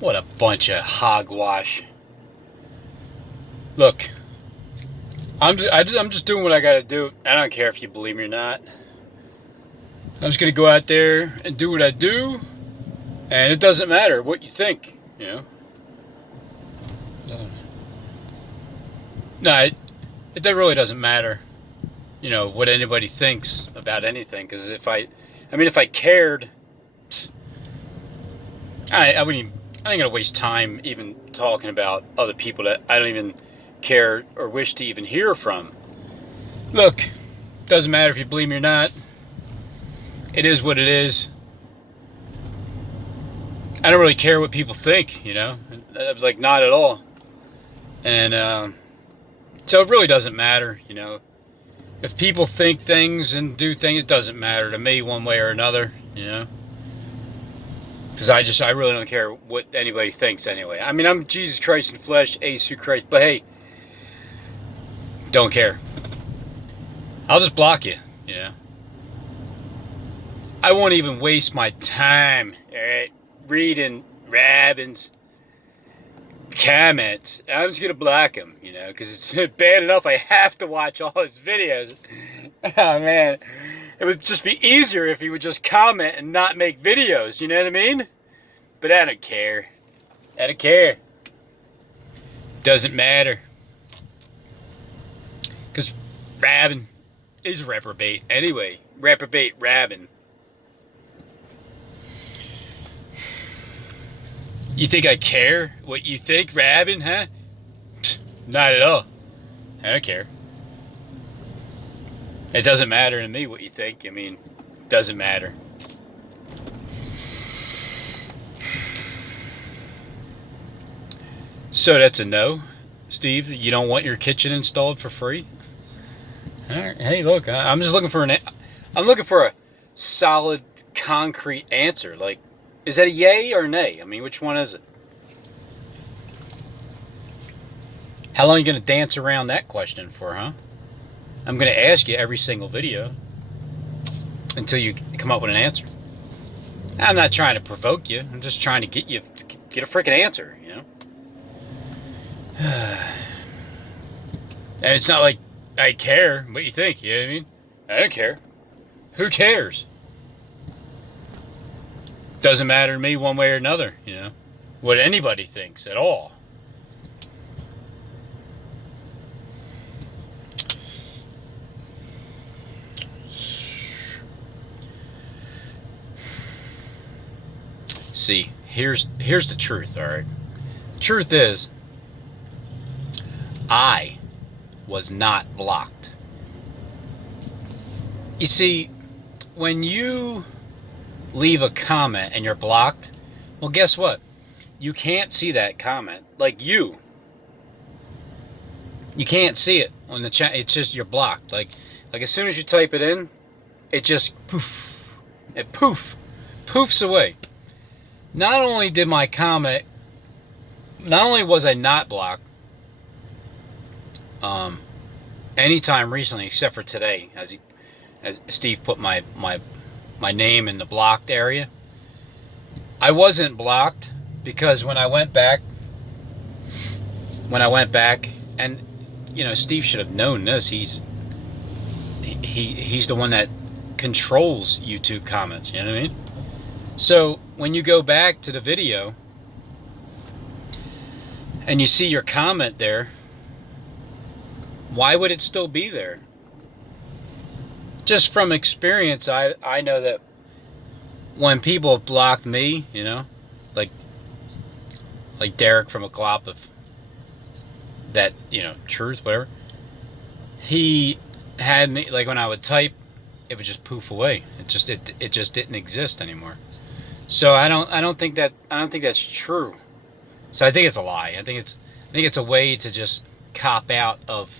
What a bunch of hogwash. Look, I'm just doing what I gotta do. I don't care if you believe me or not. I'm just gonna go out there and do what I do, and it doesn't matter what you think, you know. No, it really doesn't matter, you know, what anybody thinks about anything. Because if I cared, I wouldn't even, I ain't gonna waste time even talking about other people that I don't even care or wish to even hear from. Look, doesn't matter if you believe me or not. It is what it is. I don't really care what people think, you know, like not at all. And so it really doesn't matter, you know. If people think things and do things, it doesn't matter to me one way or another, you know. Because I really don't care what anybody thinks anyway. I mean, I'm Jesus Christ in flesh, Jesus Christ, but hey, don't care. I'll just block you, you know. I won't even waste my time, alright, reading Rabin's comments. I'm just gonna block him, you know, because it's bad enough I have to watch all his videos. Oh man, it would just be easier if he would just comment and not make videos, you know what I mean? But I don't care. I don't care. Doesn't matter. Because Rabin is reprobate anyway. Reprobate Rabin. You think I care what you think, Rabin, huh? Not at all. I don't care. It doesn't matter to me what you think. I mean, it doesn't matter. So that's a no, Steve. You don't want your kitchen installed for free? All right. Hey, look, I'm just looking for I'm looking for a solid, concrete answer. Like, is that a yay or a nay? I mean, which one is it? How long are you going to dance around that question for, huh? I'm going to ask you every single video until you come up with an answer. I'm not trying to provoke you. I'm just trying to get you to get a freaking answer, you know? And it's not like I care what you think, you know what I mean? I don't care. Who cares? Doesn't matter to me one way or another, you know, what anybody thinks at all. See, here's the truth, all right? The truth is, I was not blocked. You see, when you leave a comment and you're blocked, well, guess what? You can't see that comment. Like you can't see it on the chat. It's just you're blocked. Like as soon as you type it in, it just poofs away. Not only did my comment, not only was I not blocked, anytime recently except for today, as Steve put my name in the blocked area. I wasn't blocked because when I went back, and you know, Steve should have known this. He's the one that controls YouTube comments. You know what I mean? So when you go back to the video and you see your comment there, why would it still be there? Just from experience, I know that when people have blocked me, you know, like Derek from a Glop of that, you know, truth, whatever, he had me, like when I would type, it would just poof away. It just didn't exist anymore. So I don't think that's true. So I think it's a lie. I think it's a way to just cop out of.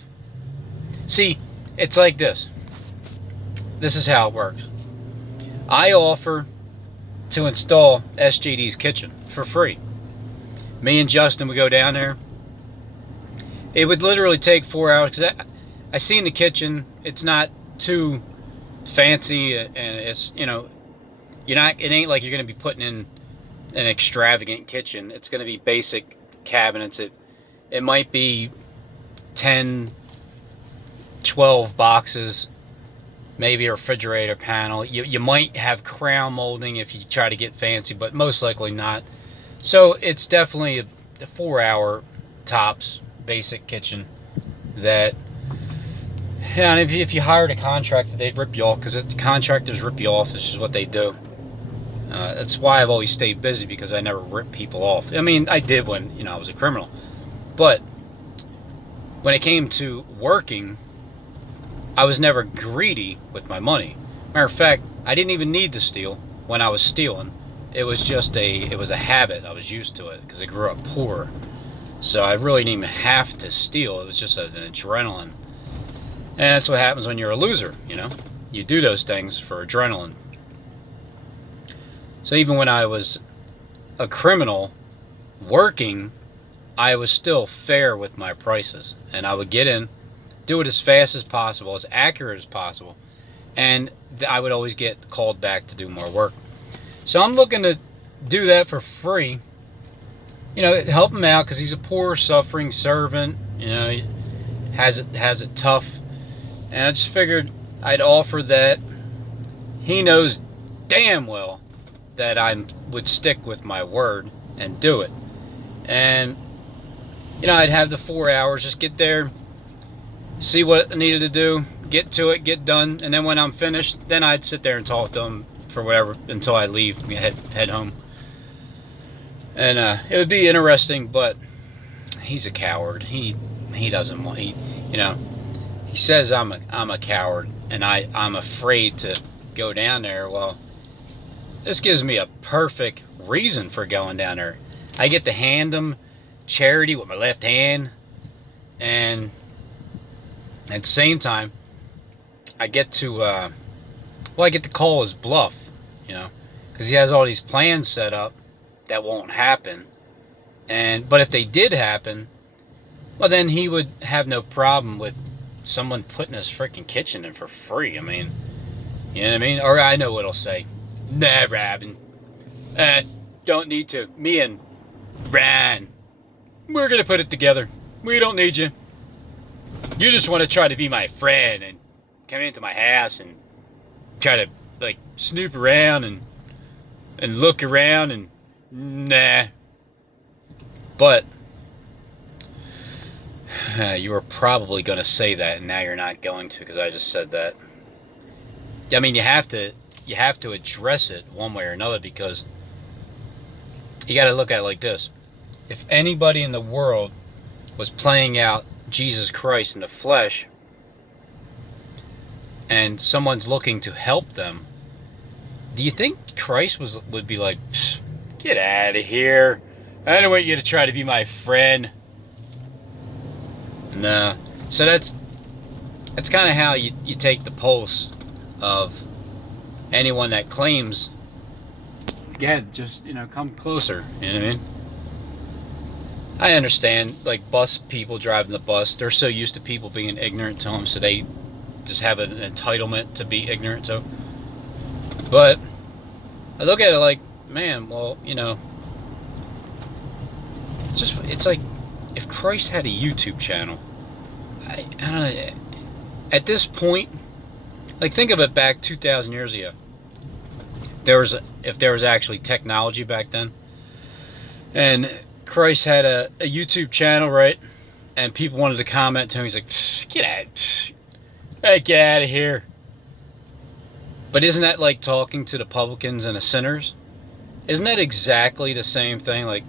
See, it's like this. This is how it works. I offer to install SJD's kitchen for free. Me and Justin would go down there. It would literally take 4 hours because I seen the kitchen. It's not too fancy, and it's, you know, it ain't like you're gonna be putting in an extravagant kitchen. It's going to be basic cabinets. It might be 10, 12 boxes, maybe a refrigerator panel. You might have crown molding if you try to get fancy, but most likely not. So it's definitely a 4-hour tops basic kitchen that, yeah, and if you hired a contractor, they'd rip you off, because contractors rip you off. This is what they do. That's why I've always stayed busy, because I never rip people off. I mean, I did when I was a criminal, but when it came to working, I was never greedy with my money. Matter of fact, I didn't even need to steal when I was stealing. It was a habit. I was used to it because I grew up poor, so I really didn't even have to steal. It was just an adrenaline. And that's what happens when you're a loser, You do those things for adrenaline. So even when I was a criminal working, I was still fair with my prices. And I would get in, do it as fast as possible, as accurate as possible. And I would always get called back to do more work. So I'm looking to do that for free. Help him out, because he's a poor, suffering servant. He has it tough. And I just figured I'd offer that. He knows damn well that I would stick with my word and do it. And, I'd have the 4 hours, just get there, see what I needed to do, get to it, get done. And then when I'm finished, then I'd sit there and talk to him for whatever until I leave, head home. And it would be interesting, but he's a coward. He doesn't want, he says I'm a coward, and I'm afraid to go down there. Well, this gives me a perfect reason for going down there. I get to hand him charity with my left hand, and at the same time, I get to call his bluff, because he has all these plans set up that won't happen. But if they did happen, well, then he would have no problem with someone putting his freaking kitchen in for free. I mean, you know what I mean? Or I know what he'll say. Never happened. Don't need to. Me and Ryan, we're going to put it together. We don't need you. You just want to try to be my friend and come into my house and try to, snoop around and look around, and nah. But you were probably going to say that, and now you're not going to, because I just said that. I mean, you have to address it one way or another, because you got to look at it like this. If anybody in the world was playing out Jesus Christ in the flesh, and someone's looking to help them, do you think Christ would be like, get out of here, I don't want you to try to be my friend? No. So that's kind of how you take the pulse of anyone that claims, yeah, just, come closer, you know what I mean? I understand, bus people driving the bus, they're so used to people being ignorant to them, so they just have an entitlement to be ignorant to. But I look at it like, man, well, it's like, if Christ had a YouTube channel, I don't know, at this point, think of it back 2,000 years ago. If there was actually technology back then, and Christ had a YouTube channel, right? And people wanted to comment to him, he's like, get out of here. But isn't that like talking to the publicans and the sinners? Isn't that exactly the same thing? Like,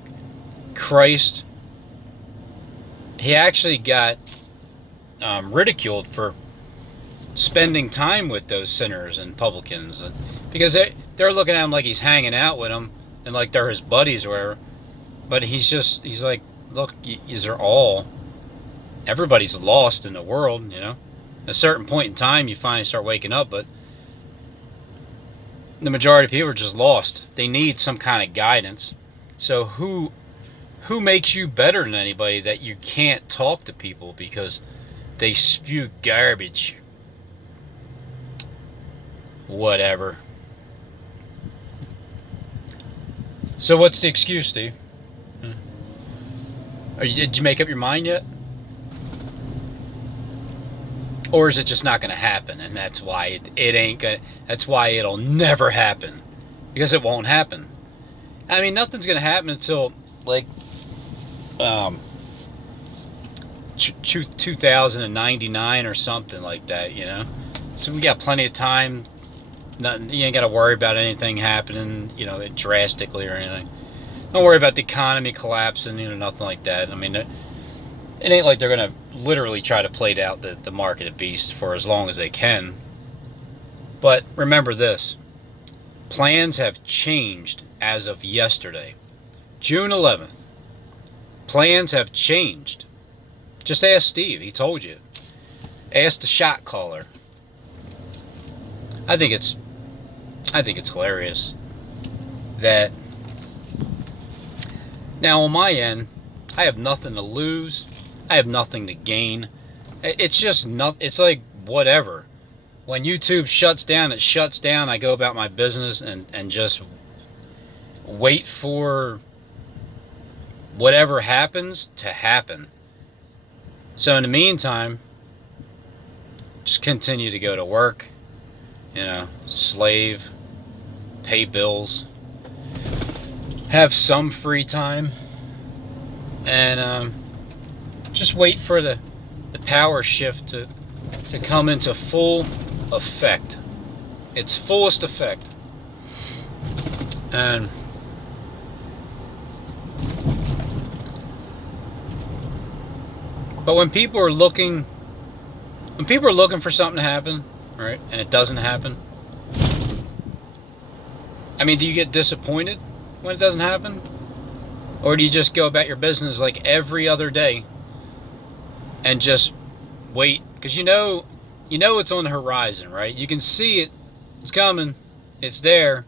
Christ, he actually got ridiculed for spending time with those sinners and publicans, because they're looking at him like he's hanging out with them and like they're his buddies or whatever. But he's like, look, everybody's lost in the world, At a certain point in time, you finally start waking up, but the majority of people are just lost. They need some kind of guidance. So who makes you better than anybody that you can't talk to people because they spew garbage? Whatever. So what's the excuse, Steve? Did you make up your mind yet? Or is it just not going to happen, and that's why it ain't gonna? That's why it'll never happen, because it won't happen. I mean, nothing's going to happen until like 2099 or something like that, you know. So we got plenty of time. Nothing, you ain't got to worry about anything happening, you know, drastically or anything. Don't worry about the economy collapsing, you know, nothing like that. I mean, it ain't like they're going to literally try to play out the market of beast for as long as they can. But remember this. Plans have changed as of yesterday, June 11th. Plans have changed. Just ask Steve. He told you. Ask the shot caller. I think it's hilarious that now on my end, I have nothing to lose. I have nothing to gain. It's just not. It's like whatever. When YouTube shuts down, it shuts down. I go about my business and just wait for whatever happens to happen. So in the meantime, just continue to go to work, you know, slave, pay bills, have some free time, and just wait for the power shift to come into full effect. Its fullest effect. And but when people are looking for something to happen, right, and it doesn't happen, I mean, do you get disappointed when it doesn't happen? Or do you just go about your business like every other day and just wait? Because you know it's on the horizon, right? You can see it. It's coming. It's there.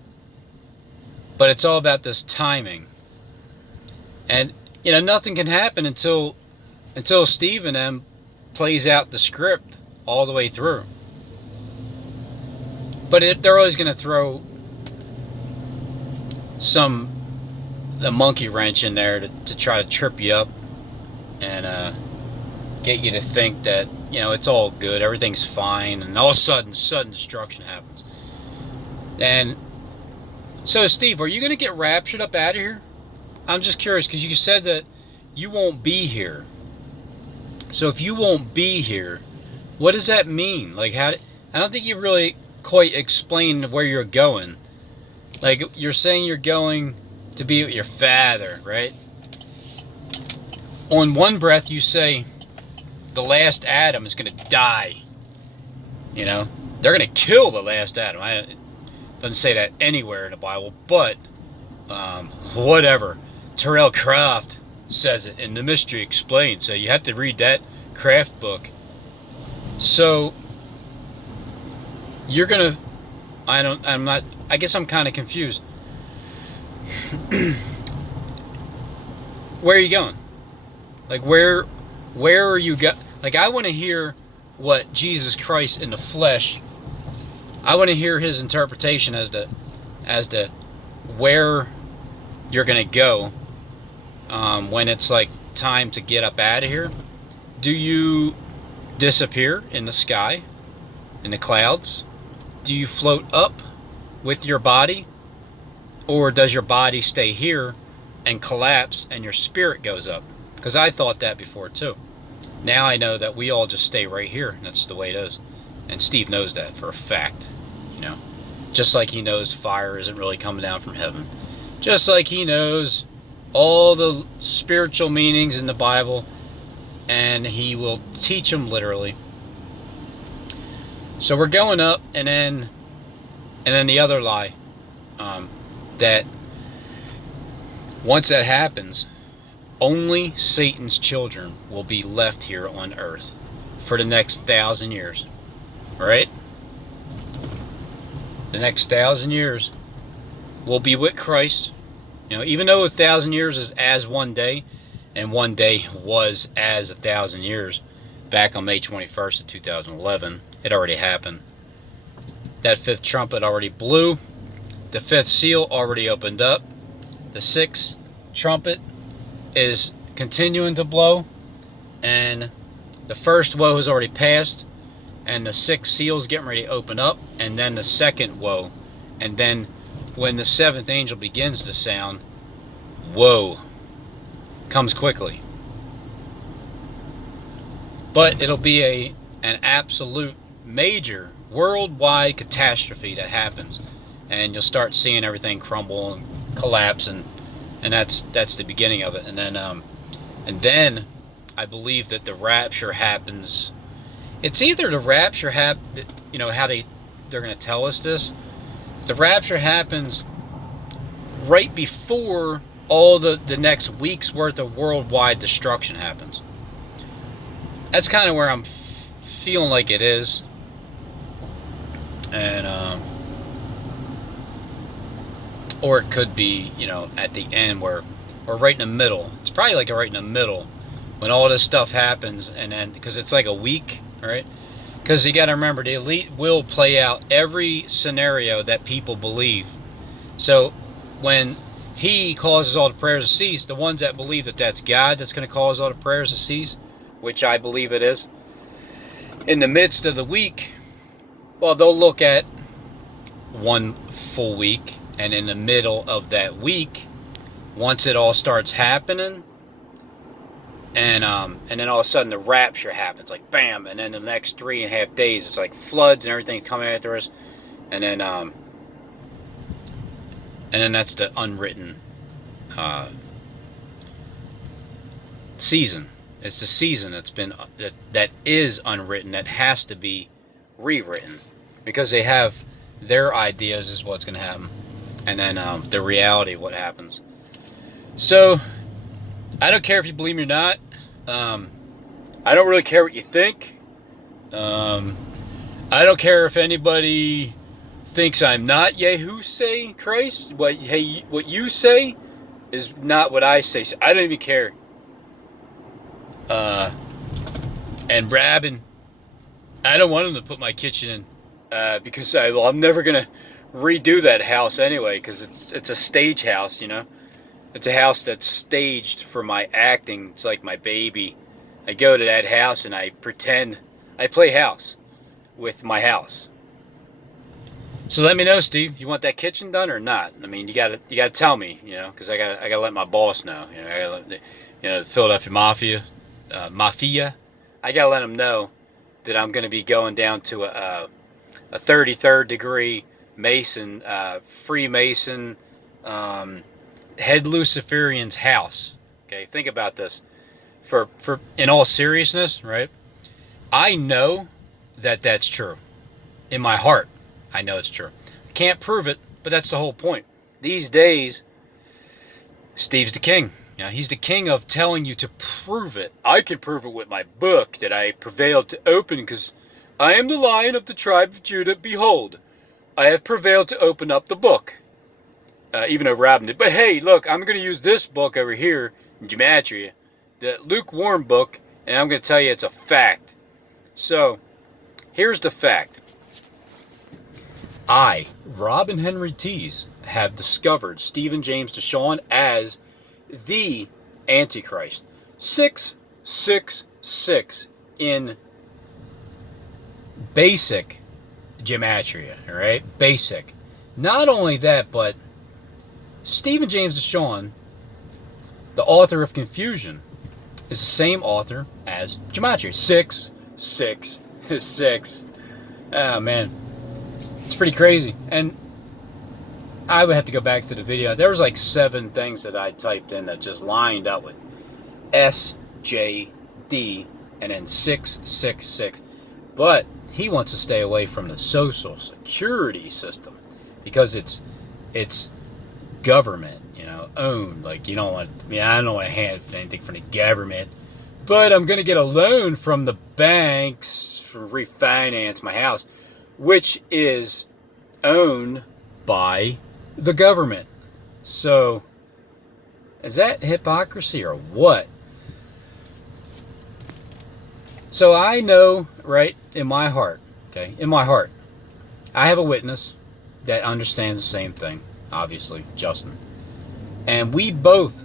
But it's all about this timing. And, you know, nothing can happen until Steve and them plays out the script all the way through. But they're always going to throw a monkey wrench in there to try to trip you up and get you to think that, you know, it's all good, everything's fine, and all of a sudden destruction happens. And so, Steve, are you going to get raptured up out of here? I'm just curious, because you said that you won't be here. So if you won't be here, what does that mean? Like, I don't think you really quite explained where you're going. Like, you're saying you're going to be with your father, right? On one breath, you say the last Adam is going to die. You know, they're going to kill the last Adam. It doesn't say that anywhere in the Bible, but whatever. Terrell Croft says it in The Mystery Explained, so you have to read that Craft book. So you're gonna, I guess I'm kind of confused. Where are you going? Like, where are you like, I want to hear what Jesus Christ in the flesh, I want to hear his interpretation as to where you're gonna go when it's like time to get up out of here. Do you disappear in the sky, in the clouds? Do you float up with your body? Or does your body stay here and collapse and your spirit goes up? Because I thought that before too. Now I know that we all just stay right here, and that's the way it is. And Steve knows that for a fact, you know. Just like he knows fire isn't really coming down from heaven. Just like he knows all the spiritual meanings in the Bible, and he will teach them literally. So we're going up, and then the other lie, that once that happens, only Satan's children will be left here on earth for the next 1,000 years. All right? The next 1,000 years will be with Christ. You know, even though 1,000 years is as one day, and one day was as 1,000 years, back on May 21st of 2011, it already happened. That fifth trumpet already blew. The fifth seal already opened up. the sixth trumpet is continuing to blow, and the first woe has already passed, and the sixth seal is getting ready to open up, and then the second woe, and then when the seventh angel begins to sound, woe comes quickly. But it'll be an absolute major worldwide catastrophe that happens, and you'll start seeing everything crumble and collapse, and that's the beginning of it. And then I believe that the rapture happens. It's either the rapture how they're going to tell us this. The rapture happens right before all the next week's worth of worldwide destruction happens. That's kind of where I'm feeling like it is. And or it could be, at the end or right in the middle. It's probably like right in the middle when all this stuff happens, and then because it's like a week, right? Because you got to remember, the elite will play out every scenario that people believe. So when he causes all the prayers to cease, the ones that believe that that's God that's going to cause all the prayers to cease, which I believe it is, in the midst of the week, well, they'll look at one full week, and in the middle of that week, once it all starts happening, and then all of a sudden the rapture happens, like bam, and then the next 3.5 days it's like floods and everything coming after us, and then that's the unwritten season. It's the season that's been that is unwritten, that has to be rewritten, because they have their ideas is what's going to happen, and then the reality of what happens. So I don't care if you believe me or not. I don't really care what you think. I don't care if anybody thinks I'm not Yahusay Christ. What you say is not what I say. So I don't even care. And Brabin, I don't want him to put my kitchen in, because I'm never gonna redo that house anyway, because it's a stage house, It's a house that's staged for my acting. It's like my baby. I go to that house and I pretend I play house with my house. So let me know, Steve. You want that kitchen done or not? I mean, you gotta tell me, because I gotta let my boss know. I gotta let the Philadelphia Mafia. I gotta let them know that I'm gonna be going down to a 33rd degree Mason, Freemason, head Luciferian's house. Okay, think about this. For in all seriousness, right? I know that that's true. In my heart, I know it's true. I can't prove it, but that's the whole point. These days, Steve's the king. He's the king of telling you to prove it. I can prove it with my book that I prevailed to open, because I am the Lion of the tribe of Judah. Behold, I have prevailed to open up the book. Even though Robin did. But hey, look, I'm going to use this book over here in Gematria, the lukewarm book, and I'm going to tell you it's a fact. So, here's the fact. I, Robin Henry Tees, have discovered Stephen James DeShawn as the Antichrist. 666 in basic Gematria, all right? Basic. Not only that, but Stephen James DeShawn, the author of Confusion, is the same author as Gematria. 666. Oh, man. It's pretty crazy. And I would have to go back to the video. There was like 7 things that I typed in that just lined up with SJD and then 666. But he wants to stay away from the Social Security system because it's government, owned. Like, you don't want, I don't want to hand anything from the government, but I'm going to get a loan from the banks for refinance my house, which is owned by the government. So, is that hypocrisy or what? So I know, right, in my heart, I have a witness that understands the same thing, obviously, Justin. And we both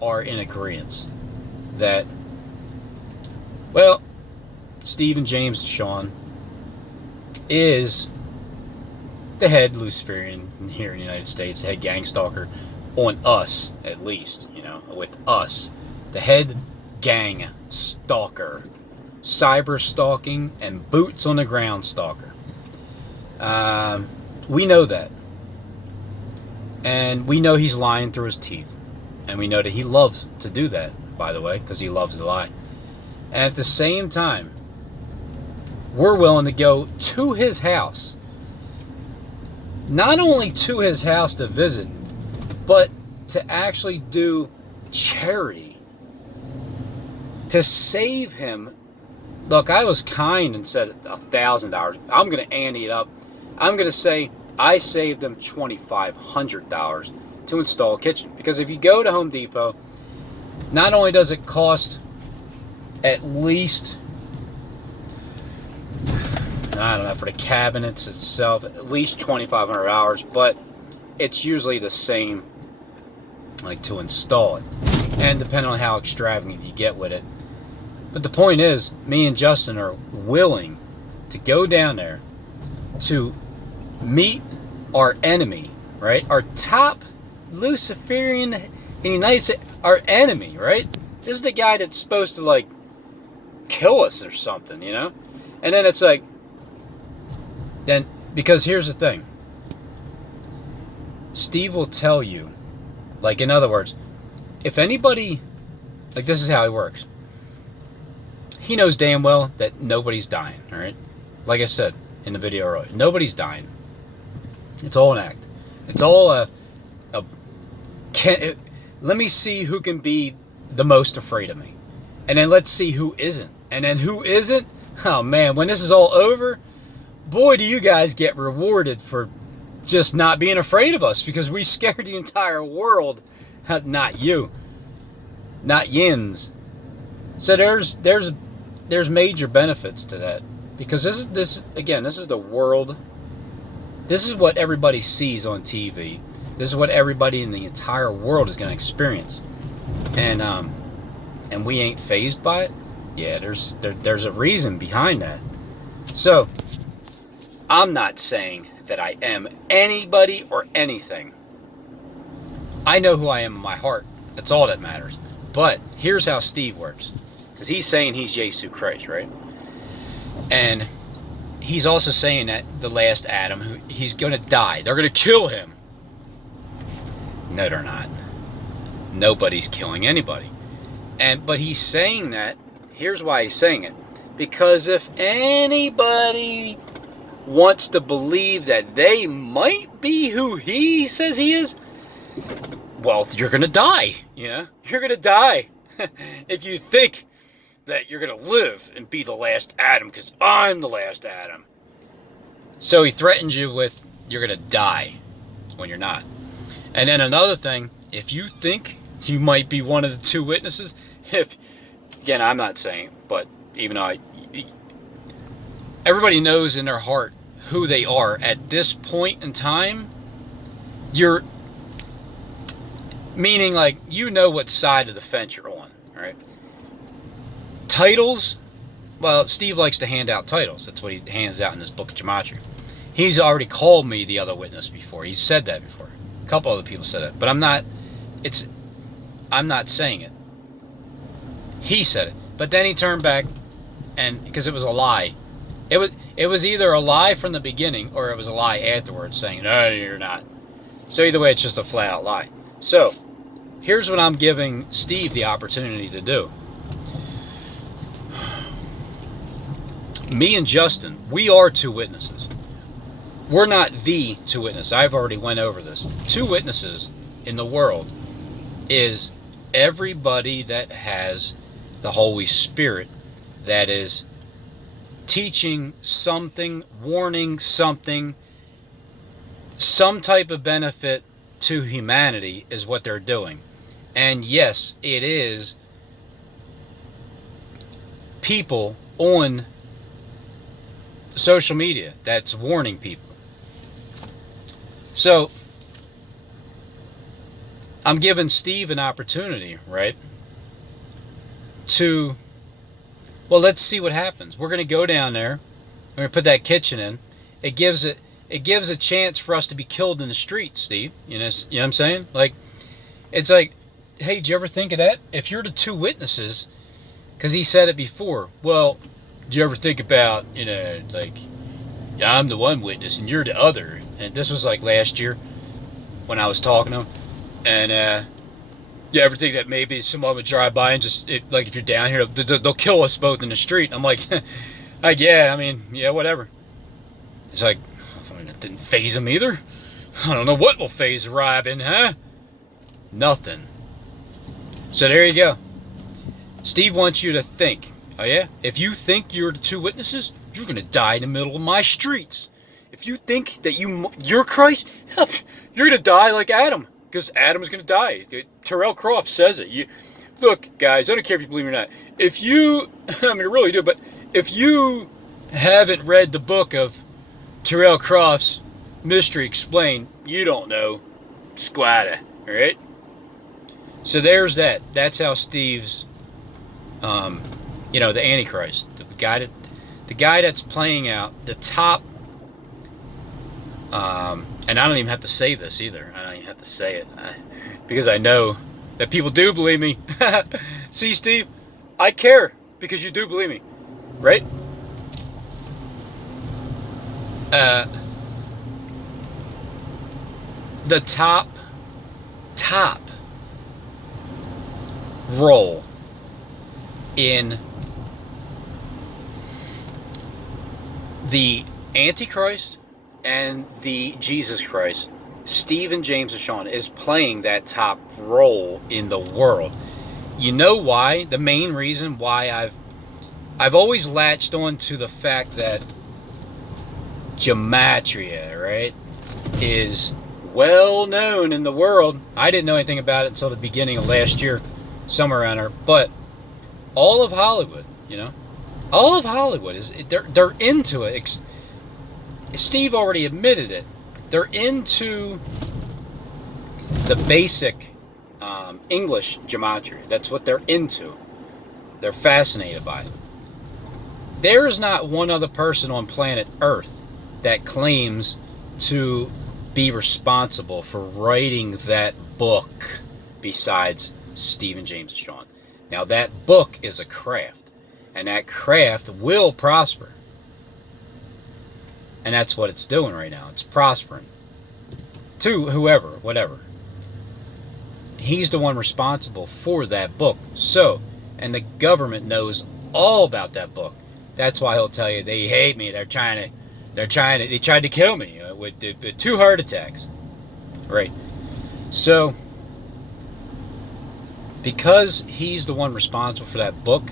are in agreement that, well, Stephen James Sean is the head luciferian here in the United States, the head gangstalker on us, at least, with us. The head gang stalker, cyber stalking, and boots on the ground stalker. We know that. And we know he's lying through his teeth. And we know that he loves to do that, by the way, because he loves to lie. And at the same time, we're willing to go to his house. Not only to his house to visit, but to actually do charity. To save him. Look, I was kind and said $1,000. I'm going to ante it up. I'm going to say I saved them $2,500 to install a kitchen. Because if you go to Home Depot, not only does it cost at least, I don't know, for the cabinets itself, at least $2,500, but it's usually the same, like, to install it. And depending on how extravagant you get with it. But the point is, me and Justin are willing to go down there to meet our enemy, right? Our top Luciferian in the United States, our enemy, right? This is the guy that's supposed to, like, kill us or something, And then it's like, then, because here's the thing. Steve will tell you, like, in other words, if anybody, like, this is how he works. He knows damn well that nobody's dying, all right? Like I said in the video earlier, nobody's dying. It's all an act. It's all let me see who can be the most afraid of me. And then let's see who isn't. And then who isn't? Oh, man, when this is all over, boy, do you guys get rewarded for just not being afraid of us, because we scared the entire world. Not you. Not yins. So there's major benefits to that, because this is the world. This is what everybody sees on TV. This is what everybody in the entire world is going to experience, and we ain't fazed by it. Yeah, there's a reason behind that. So I'm not saying that I am anybody or anything. I know who I am in my heart. That's all that matters. But here's how Steve works. Because he's saying he's Jesus Christ, right? And he's also saying that the last Adam, he's going to die. They're going to kill him. No, they're not. Nobody's killing anybody. But he's saying that. Here's why he's saying it. Because if anybody wants to believe that they might be who he says he is, well, you're going to die. You're going to die. If you think that you're going to live and be the last Adam, because I'm the last Adam. So he threatens you with, you're going to die when you're not. And then another thing, if you think you might be one of the two witnesses, again, I'm not saying, but even though everybody knows in their heart who they are at this point in time, meaning, like, what side of the fence you're on, all right? Titles, well, Steve likes to hand out titles. That's what he hands out in his book of Gematria. He's already called me the other witness before. He's said that before. A couple other people said it, but I'm not saying it. He said it, but then he turned back, and because it was a lie. It was either a lie from the beginning or it was a lie afterwards, saying, no, you're not. So either way, it's just a flat out lie. So here's what I'm giving Steve the opportunity to do. Me and Justin, we are two witnesses. We're not the two witnesses. I've already went over this. Two witnesses in the world is everybody that has the Holy Spirit, that is teaching something, warning something, some type of benefit to humanity is what they're doing. And yes, it is people on social media that's warning people. So I'm giving Steve an opportunity, right? To, well, let's see what happens. We're going to go down there. We're going to put that kitchen in. It gives a chance for us to be killed in the street, Steve. You know what I'm saying? Like, it's like, hey, did you ever think of that? If you're the two witnesses, because he said it before. Well, did you ever think about, like, I'm the one witness and you're the other? And this was like last year when I was talking to him. And you ever think that maybe someone would drive by and just, like, if you're down here, they'll kill us both in the street? I'm like, yeah, I mean, yeah, whatever. It's like, it didn't faze him either. I don't know what will faze Robin, huh? Nothing. So there you go. Steve wants you to think. Oh yeah? If you think you're the two witnesses, you're going to die in the middle of my streets. If you think that you're Christ, you're going to die like Adam. Because Adam is going to die. Terrell Croft says it. Look, guys, I don't care if you believe me or not. If you, I mean, I really do, but if you haven't read the book of Terrell Croft's Mystery Explained, you don't know squatter, alright? So there's that. That's how Steve's, the Antichrist, the guy that's playing out the top, and I don't even have to say this either. I don't even have to say it because I know that people do believe me. See, Steve, I care because you do believe me, right? The top role in the Antichrist and the Jesus Christ, Stephen James DeShawn is playing that top role in the world. You know why? The main reason why I've always latched on to the fact that gematria, right, is well known in the world. I didn't know anything about it until the beginning of last year, somewhere around there. But all of Hollywood, all of Hollywood they're into it. Steve already admitted it. They're into the basic English gematria. That's what they're into. They're fascinated by it. There is not one other person on planet Earth that claims to be responsible for writing that book besides Stephen James DeShawn. Now, that book is a craft, and that craft will prosper. And that's what it's doing right now. It's prospering. To whoever, whatever. He's the one responsible for that book. So, and the government knows all about that book. That's why he'll tell you they hate me. They tried to kill me with 2 heart attacks. Right. So, because he's the one responsible for that book,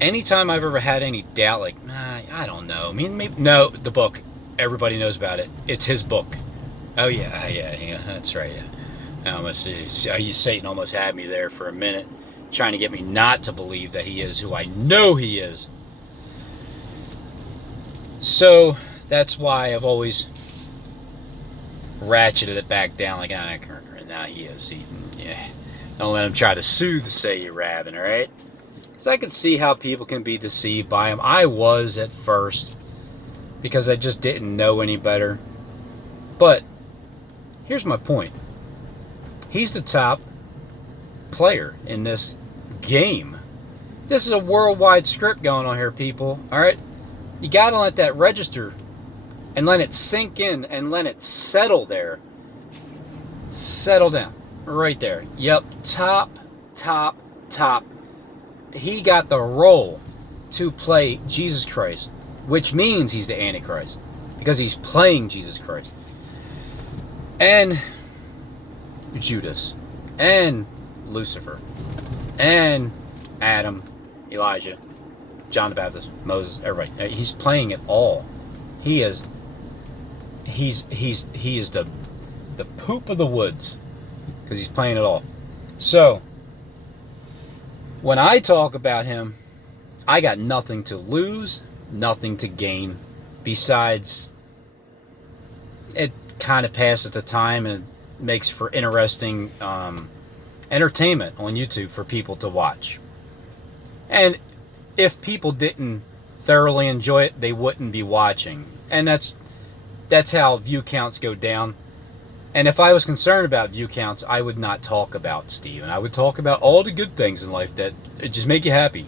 anytime I've ever had any doubt, like, I don't know. I mean, maybe, no, the book. Everybody knows about it. It's his book. Oh, yeah, that's right, yeah. Satan almost had me there for a minute, trying to get me not to believe that he is who I know he is. So, that's why I've always ratcheted it back down, like, now he is. Don't let him try to soothsay you, Rabin, alright? Because I can see how people can be deceived by him. I was at first, because I just didn't know any better. But here's my point. He's the top player in this game. This is a worldwide script going on here, people. Alright? You gotta let that register and let it sink in and let it settle there. Settle down. Right there. Yep. Top. He got the role to play Jesus Christ, which means he's the Antichrist, because he's playing Jesus Christ. And Judas. And Lucifer. And Adam. Elijah. John the Baptist. Moses. Everybody. He's playing it all. He is the poop of the woods, because he's playing it all. So, when I talk about him, I got nothing to lose, nothing to gain, besides it kind of passes the time and, makes for interesting entertainment on YouTube for people to watch. And if people didn't thoroughly enjoy it, they wouldn't be watching. And that's how view counts go down. And if I was concerned about view counts, I would not talk about Steve. And I would talk about all the good things in life that just make you happy.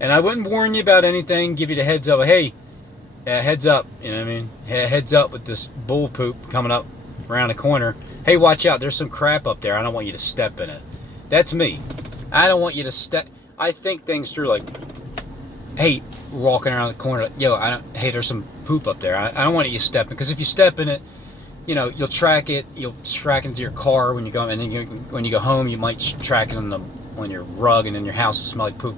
And I wouldn't warn you about anything, give you the heads up. Hey, heads up, you know what I mean? Heads up with this bull poop coming up around the corner. Hey, watch out, there's some crap up there. I don't want you to step in it. That's me. I don't want you to step. I think things through like, hey, walking around the corner, hey, there's some poop up there. I don't want you to step in, because if you step in it, you know, you'll track it into your car when you go, and then when you go home, you might track it on your rug, and then your house will smell like poop.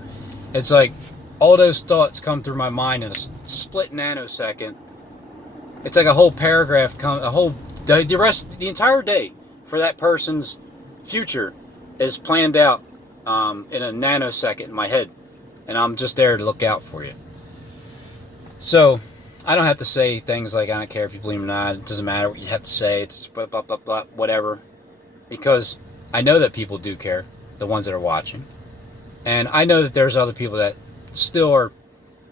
It's like all those thoughts come through my mind in a split nanosecond. It's like a whole paragraph, the entire day for that person's future is planned out in a nanosecond in my head, and I'm just there to look out for you. So I don't have to say things like, I don't care if you believe or not, it doesn't matter what you have to say, it's blah, blah, blah, blah, whatever. Because I know that people do care, the ones that are watching. And I know that there's other people that still are,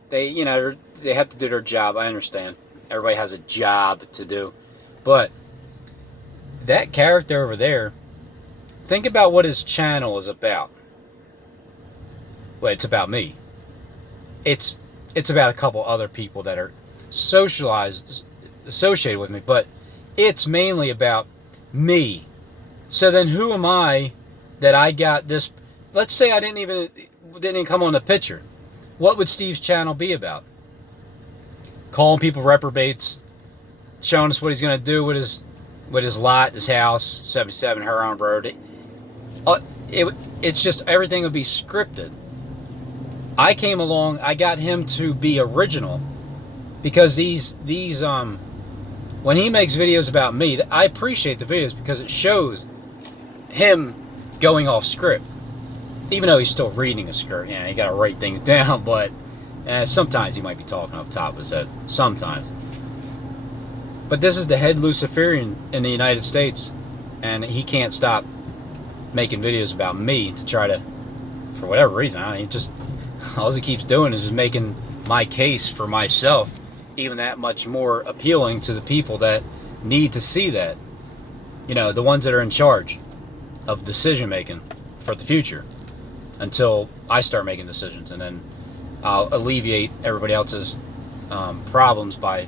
they have to do their job. I understand. Everybody has a job to do. But that character over there, think about what his channel is about. Well, it's about me. It's about a couple other people that are associated with me, but it's mainly about me. So then who am I that I got this? Let's say I didn't even come on the picture. What would Steve's channel be about? Calling people reprobates, showing us what he's going to do with his lot, his house, 77 Huron Road. It's just, everything would be scripted. I came along, I got him to be original, because these when he makes videos about me, I appreciate the videos because it shows him going off script. Even though he's still reading a script, you got to write things down, but sometimes he might be talking off the top of his head. Sometimes. But this is the head luciferian in the United States, and he can't stop making videos about me to try to, for whatever reason, all he keeps doing is just making my case for myself even that much more appealing to the people that need to see that. The ones that are in charge of decision making for the future, until I start making decisions, and then I'll alleviate everybody else's problems by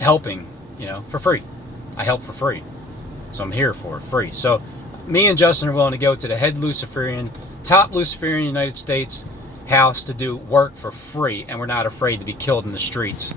helping, for free. I help for free. So I'm here for free. So me and Justin are willing to go to the head Luciferian, top Luciferian in the United States house to do work for free, and we're not afraid to be killed in the streets.